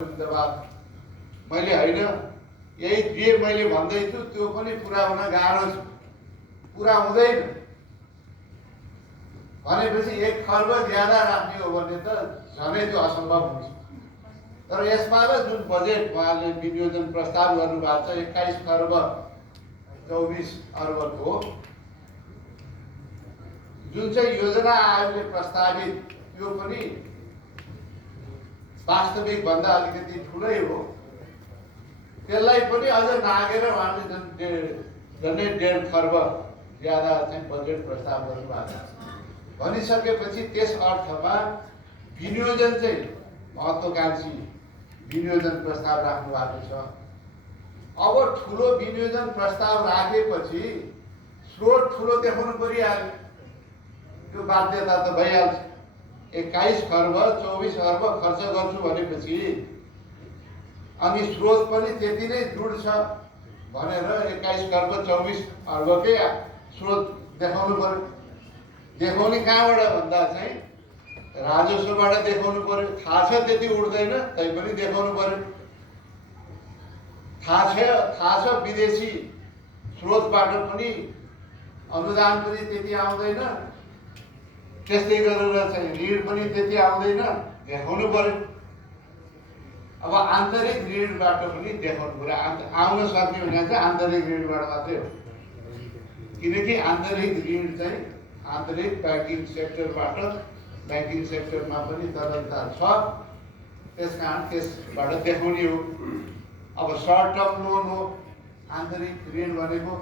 जवाब मैले होइन यही जे मैले भन्दैछु त्यो पनि पुरा हुन गाह्रो छ, पुरा हुँदैन भनेपछि 1 खर्ब ज्यादा राख्ने हो भने त झनै त्यो असम्भव हुन्छ। तर यसमा जुन बजेट उहाँले विनियोजन प्रस्ताव गर्नुभएको छ 21 खर्ब 24 अर्बको जुन चाहिँ योजना आयोगले प्रस्तावित त्यो पनि वास्तविक भन्दा अलिकति ठुलै हो। त्यसलाई पनि अझ नागेर उहाँले झन्डै 1.5 खर्ब ज्यादा चाहिँ बजेट प्रस्ताव गर्नुभएको छ। भनिसकेपछि त्यस अर्थमा विनियोजन चाहिँ महत्त्वकांक्षी विनियोजन प्रस्ताव राख्नु भएको छ। अब ठुलो विनियोजन प्रस्ताव राखेपछि स्रोत ठुलो देखाउनु परिहाल्यो, त्यो बाध्यता त भइहाल्छ। 21 खर्ब 24 अर्ब खर्च गर्छु भनेपछि अनि स्रोत पनि त्यति नै दृढ छ भनेर 21 खर्ब 24 अर्बकै स्रोत देखाउनु पर्यो। देखाउने कहाँबाट भन्दा चाहिँ राजस्वबाट देखाउनु पर्यो। थाहा छ त्यति उठ्दैन तैपनि देखाउनु पर्यो। थाहा छ विदेशी स्रोतबाट पनि अनुदान पनि त्यति आउँदैन, त्यस्तै गरेर चाहिँ ऋण पनि त्यति आउँदैन, देखाउनु पर्यो। अब आन्तरिक ऋणबाट पनि देखाउनु पर्यो। आउन सक्ने भने चाहिँ आन्तरिक ऋणबाट मात्रै हो, किनकि आन्तरिक ऋण चाहिँ आन्तरिक ब्याङ्किङ सेक्टरबाट, ब्याङ्किङ सेक्टरमा पनि तरलता छ, त्यसकारण त्यसबाट देखाउने हो। अब सर्ट टर्म लोन हो आन्तरिक ऋण भनेको,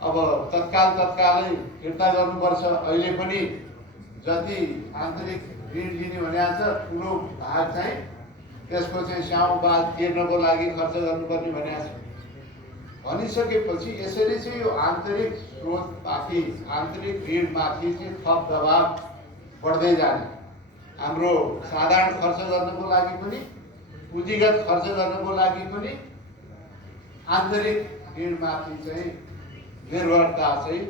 अब तत्कालै फिर्ता गर्नुपर्छ। अहिले पनि जति आन्तरिक ऋण लिने भनेको छ ठुलो भाग चाहिँ त्यसको चाहिँ स्याउबाद तिर्नको लागि खर्च गर्नुपर्ने भनेको छ। भनिसकेपछि यसरी चाहिँ यो आन्तरिक स्रोतमाथि, आन्तरिक ऋणमाथि चाहिँ थप दबाव बढ्दै जाने। हाम्रो साधारण खर्च गर्नको लागि पनि, पुँजीगत खर्च गर्नको लागि पनि आन्तरिक ऋणमाथि चाहिँ निर्भरता चाहिँ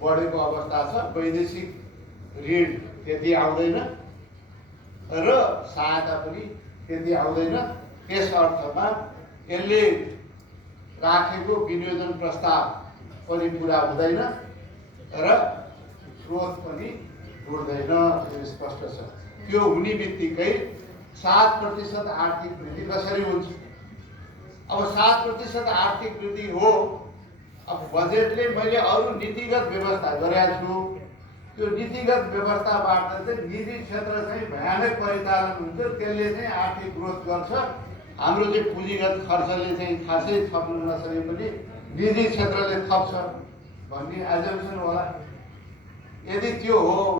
बढेको अवस्था छ। वैदेशिक ऋण त्यति आउँदैन र सहायता पनि त्यति आउँदैन। त्यस अर्थमा यसले राखेको विनियोजन प्रस्ताव पनि पुरा हुँदैन र स्रोत पनि जोड्दैन, यो स्पष्ट छ। त्यो हुने बित्तिकै 7% आर्थिक वृद्धि कसरी हुन्छ? अब 7% आर्थिक वृद्धि हो। अब बजेटले मैले अरू नीतिगत व्यवस्था गरेको छु, त्यो नीतिगत व्यवस्थाबाट चाहिँ निजी क्षेत्र चाहिँ भयानक परिचालन हुन्छ, त्यसले चाहिँ आर्थिक ग्रोथ गर्छ। हाम्रो चाहिँ पुँजीगत खर्चले चाहिँ खासै थप्नु नसके पनि निजी क्षेत्रले थप्छ भन्ने एजम्सन होला। यदि त्यो हो